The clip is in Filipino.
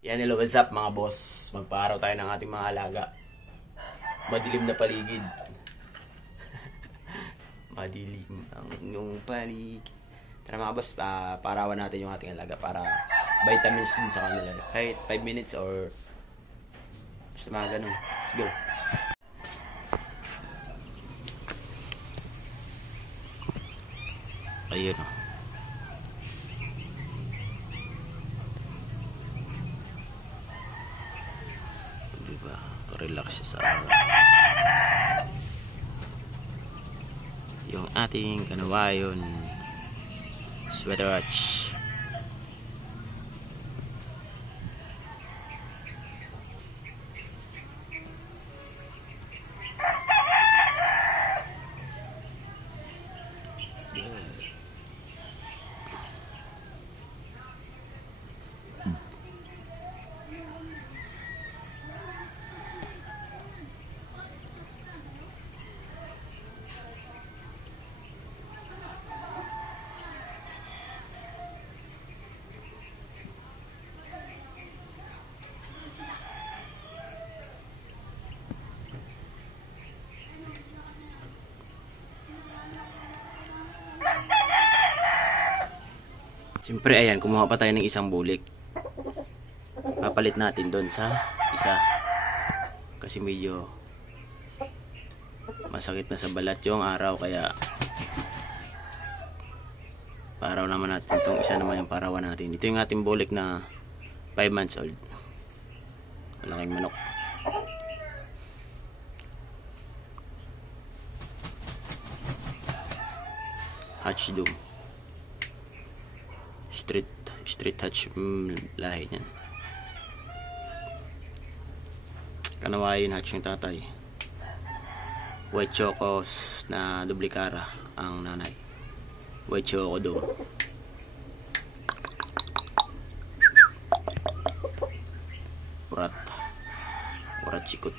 Yan, hello, what's up mga boss? Magpaaraw tayo ng ating mga alaga. Madilim na paligid. Madilim ang inyong paligid. Tara mga boss, parawan natin yung ating alaga para vitamins din sa kanila. Kahit 5 minutes or basta mga ganun. Let's go. Ayun o. Diba? Relax siya sa araw. Yung ating kanawayon sweater watch. Siyempre, ayan, kumuha pa tayo ng isang bulik. Papalit natin doon sa isa. Kasi medyo masakit na sa balat yung araw. Kaya paraw naman natin itong isa naman yung parawan natin. Ito yung ating bulik na 5 months old. Malaking manok. Hatch doom. Street hatch lahi niyan. Kanawayin hatch yung tatay. White chocos na duplikara ang nanay. White choco do. Urat sikut.